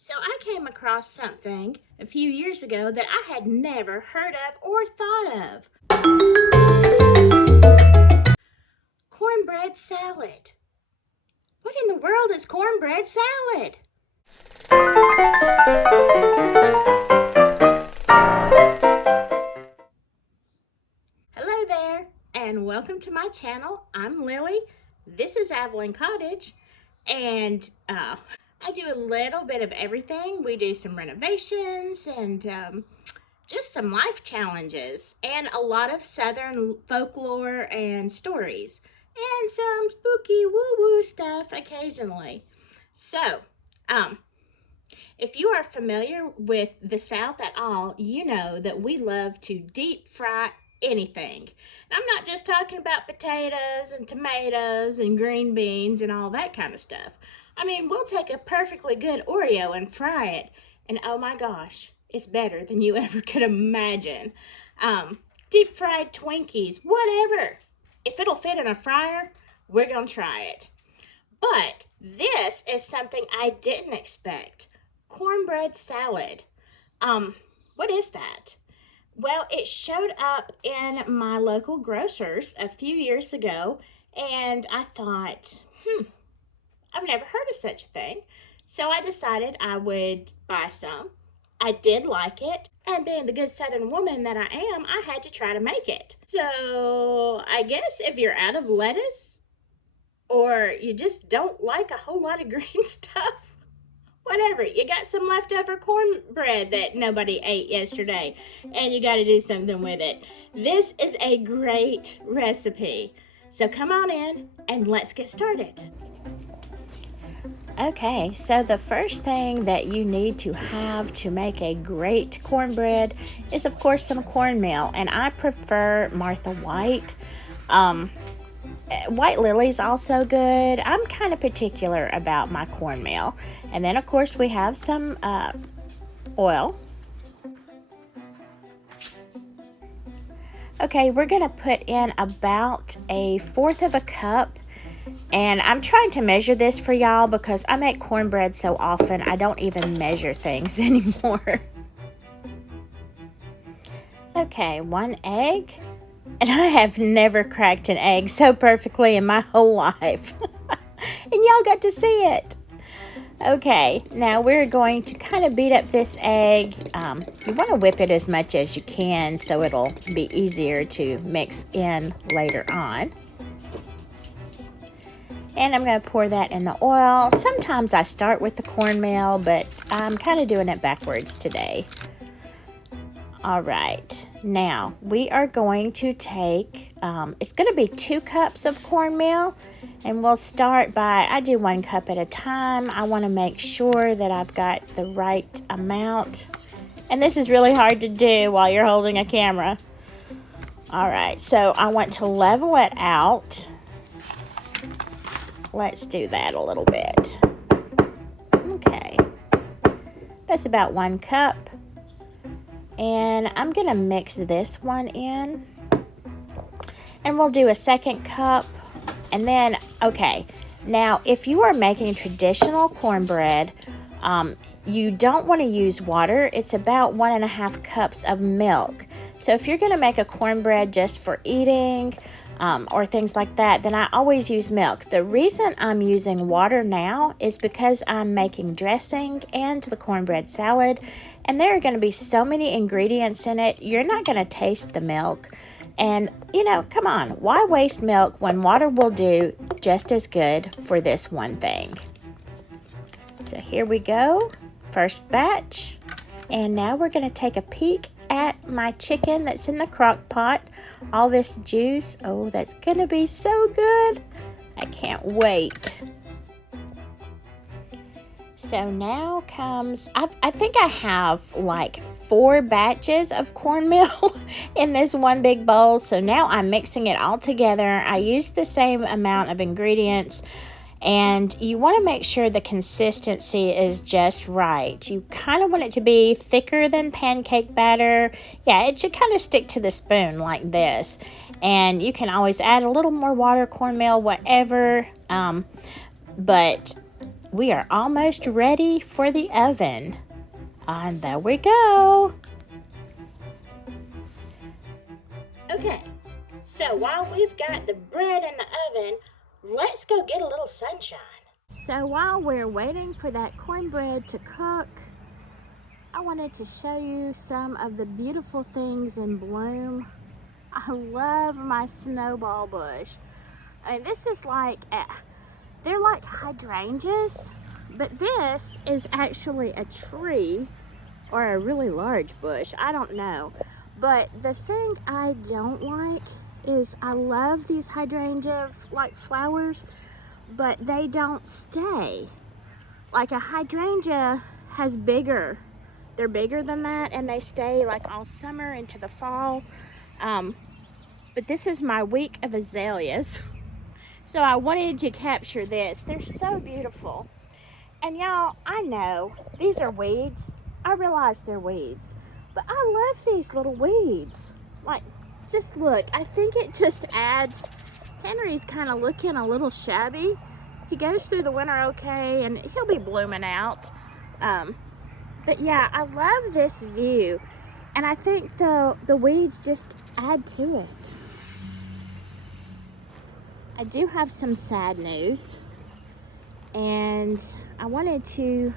So I came across something a few years ago that I had never heard of or thought of. Cornbread salad. What in the world is cornbread salad? Hello there, and welcome to my channel. I'm Lily. This is Avalon Cottage, and I do a little bit of everything. We do some renovations and just some life challenges and a lot of Southern folklore and stories and some spooky woo-woo stuff occasionally. So, if you are familiar with the South at all, you know that we love to deep fry anything. And I'm not just talking about potatoes and tomatoes and green beans and all that kind of stuff. I mean, we'll take a perfectly good Oreo and fry it, and oh my gosh, it's better than you ever could imagine. Deep fried Twinkies, whatever. If it'll fit in a fryer, we're gonna try it. But this is something I didn't expect. Cornbread salad. What is that? Well, it showed up in my local grocers a few years ago, and I thought, I've never heard of such a thing. So I decided I would buy some. I did like it, and being the good Southern woman that I am, I had to try to make it. So I guess if you're out of lettuce, or you just don't like a whole lot of green stuff, whatever, you got some leftover cornbread that nobody ate yesterday, and you got to do something with it. This is a great recipe. So come on in and let's get started. Okay, so the first thing that you need to have to make a great cornbread is, of course, some cornmeal, and I prefer Martha White. White Lily's also good. I'm kind of particular about my cornmeal. And then, of course, we have some oil. Okay, we're going to put in about 1/4 of a cup. And I'm trying to measure this for y'all because I make cornbread so often I don't even measure things anymore. Okay, 1 egg. And I have never cracked an egg so perfectly in my whole life. And y'all got to see it. Okay, now we're going to kind of beat up this egg. You want to whip it as much as you can so it'll be easier to mix in later on. And I'm going to pour that in the oil. Sometimes I start with the cornmeal, but I'm kind of doing it backwards today. All right, now we are going to take, it's going to be 2 cups of cornmeal, and we'll start by, I do 1 cup at a time. I want to make sure that I've got the right amount, and this is really hard to do while you're holding a camera. All right, so I want to level it out. Let's do that a little bit. Okay, that's about 1 cup. And I'm going to mix this one in. And we'll do a 2nd cup. And then, okay, now if you are making traditional cornbread, you don't want to use water. It's about 1.5 cups of milk. So if you're going to make a cornbread just for eating or things like that, then I always use milk. The reason I'm using water now is because I'm making dressing and the cornbread salad, and there are going to be so many ingredients in it, you're not going to taste the milk. And, you know, come on, why waste milk when water will do just as good for this one thing? So here we go, first batch. And now we're going to take a peek at my chicken that's in the crock pot. All this juice, oh, that's going to be so good. I can't wait. So now comes, I think I have like 4 batches of cornmeal in this one big bowl. So now I'm mixing it all together. I use the same amount of ingredients. And you want to make sure the consistency is just right. You kind of want it to be thicker than pancake batter. Yeah, it should kind of stick to the spoon like this. And you can always add a little more water, cornmeal, whatever. But we are almost ready for the oven. And there we go. Okay, so while we've got the bread in the oven, let's go get a little sunshine. So while we're waiting for that cornbread to cook, I wanted to show you some of the beautiful things in bloom. I love my snowball bush. I mean, this is like, they're like hydrangeas, but this is actually a tree or a really large bush. I don't know. But the thing I don't like is I love these hydrangea like flowers, but they don't stay. Like a hydrangea has bigger, they're bigger than that, and they stay like all summer into the fall. But this is my week of azaleas. So I wanted to capture this. They're so beautiful. And y'all, I know these are weeds. I realize they're weeds, but I love these little weeds. Like, just look, I think it just adds, Henry's kind of looking a little shabby. He goes through the winter okay, and he'll be blooming out. But yeah, I love this view. And I think the weeds just add to it. I do have some sad news. And I wanted to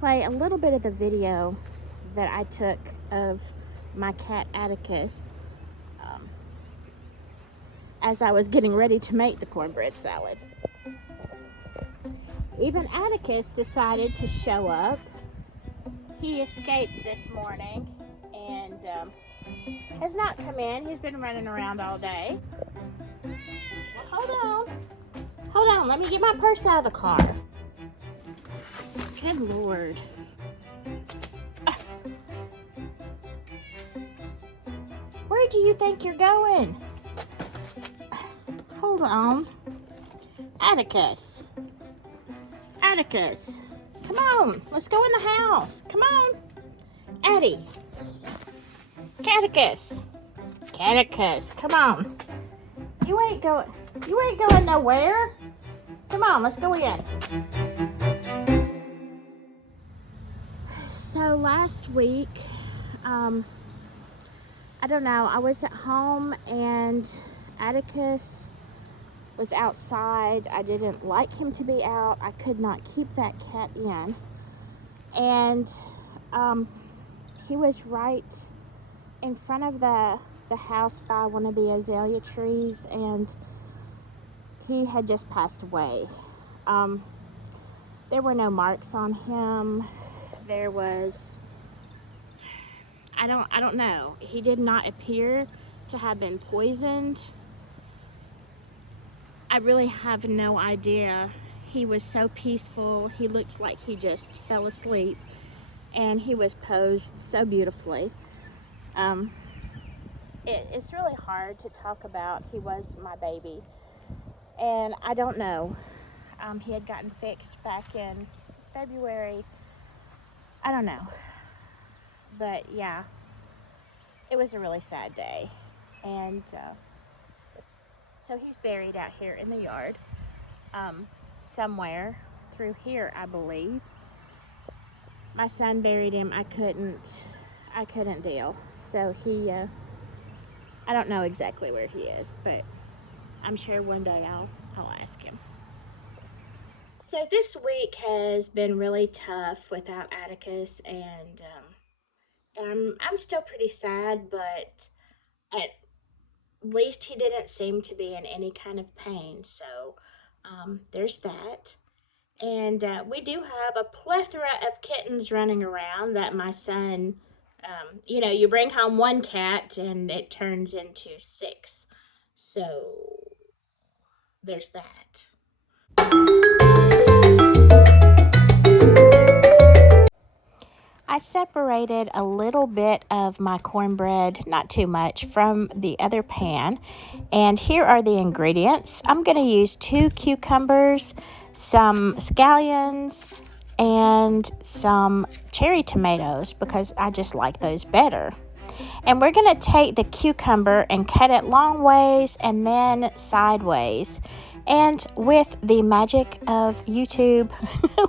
play a little bit of the video that I took of my cat Atticus as I was getting ready to make the cornbread salad. Even Atticus decided to show up. He escaped this morning and has not come in. He's been running around all day. Well, hold on, let me get my purse out of the car. Good Lord. Where do you think you're going? Hold on. Atticus. Atticus. Come on. Let's go in the house. Come on. Addie. Catticus. Catticus. Come on. You ain't going nowhere. Come on, let's go in. So last week, I don't know, I was at home and Atticus was outside. I didn't like him to be out. I could not keep that cat in. And he was right in front of the house by one of the azalea trees, and he had just passed away. There were no marks on him. There was, I don't know. He did not appear to have been poisoned. I really have no idea. He was so peaceful. He looked like he just fell asleep, and he was posed so beautifully. It's really hard to talk about. He was my baby, and I don't know. He had gotten fixed back in February. I don't know. But yeah, it was a really sad day. And so he's buried out here in the yard, somewhere through here, I believe. My son buried him. I couldn't deal. So he, I don't know exactly where he is, but I'm sure one day I'll ask him. So this week has been really tough without Atticus, and I'm still pretty sad, but at least he didn't seem to be in any kind of pain. So there's that. And we do have a plethora of kittens running around that my son, you bring home one cat and it turns into 6. So there's that. I separated a little bit of my cornbread, not too much, from the other pan. And here are the ingredients. I'm going to use 2 cucumbers, some scallions, and some cherry tomatoes because I just like those better. And we're going to take the cucumber and cut it long ways and then sideways. And with the magic of YouTube,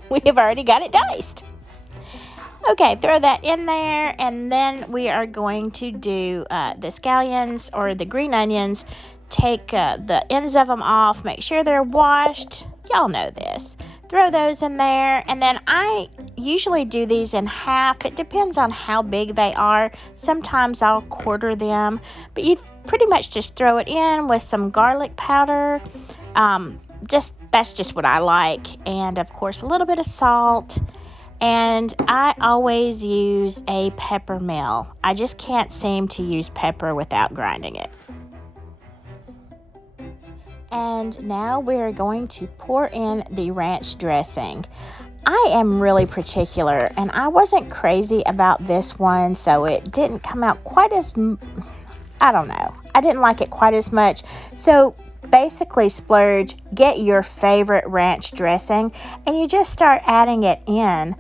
we have already got it diced. Okay, throw that in there, and then we are going to do the scallions or the green onions. Take the ends of them off, make sure they're washed. Y'all know this. Throw those in there, and then I usually do these in half. It depends on how big they are. Sometimes I'll quarter them, but you pretty much just throw it in with some garlic powder. That's just what I like, and of course a little bit of salt. And I always use a pepper mill. I just can't seem to use pepper without grinding it. And now we're going to pour in the ranch dressing. I am really particular, and I wasn't crazy about this one, so it didn't come out quite as, I don't know. I didn't like it quite as much. So basically, splurge, get your favorite ranch dressing, and you just start adding it in,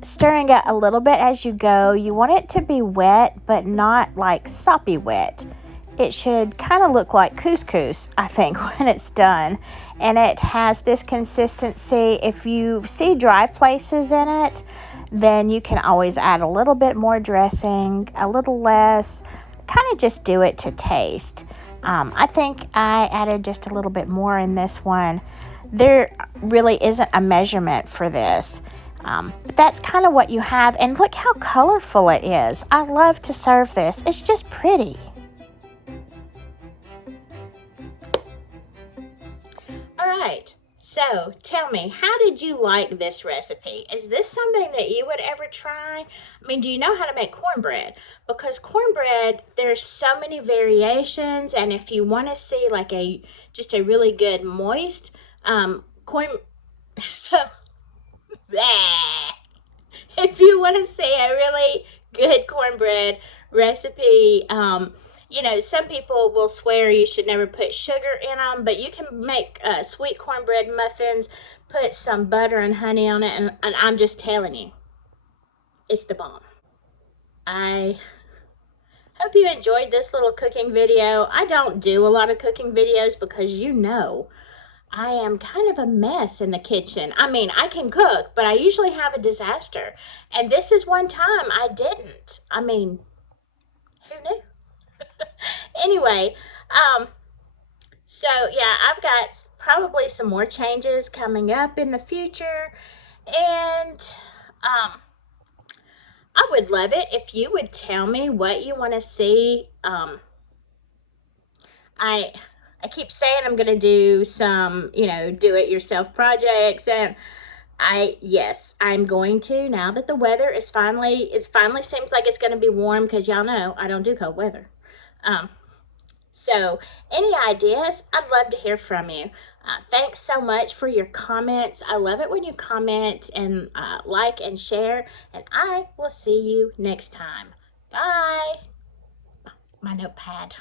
stirring it a little bit as you go. You want it to be wet, but not like soppy wet. It should kind of look like couscous, I think, when it's done. And it has this consistency. If you see dry places in it, then you can always add a little bit more dressing, a little less, kind of just do it to taste. I think I added just a little bit more in this one. There really isn't a measurement for this. But that's kind of what you have. And look how colorful it is. I love to serve this. It's just pretty. All right. So tell me, how did you like this recipe? Is this something that you would ever try? I mean, do you know how to make cornbread? Because cornbread, there's so many variations, and if you want to see like just a really good moist corn, so if you want to see a really good cornbread recipe, some people will swear you should never put sugar in them, but you can make sweet cornbread muffins, put some butter and honey on it, and I'm just telling you, it's the bomb. I hope you enjoyed this little cooking video. I don't do a lot of cooking videos because I am kind of a mess in the kitchen. I mean, I can cook, but I usually have a disaster. And this is one time I didn't. I mean, who knew? Anyway, so yeah, I've got probably some more changes coming up in the future. And I would love it if you would tell me what you want to see. I keep saying I'm going to do some, do-it-yourself projects, and I'm going to, now that the weather it finally seems like it's going to be warm, because y'all know I don't do cold weather. So any ideas? I'd love to hear from you. Thanks so much for your comments. I love it when you comment and like and share, and I will see you next time. Bye. My notepad.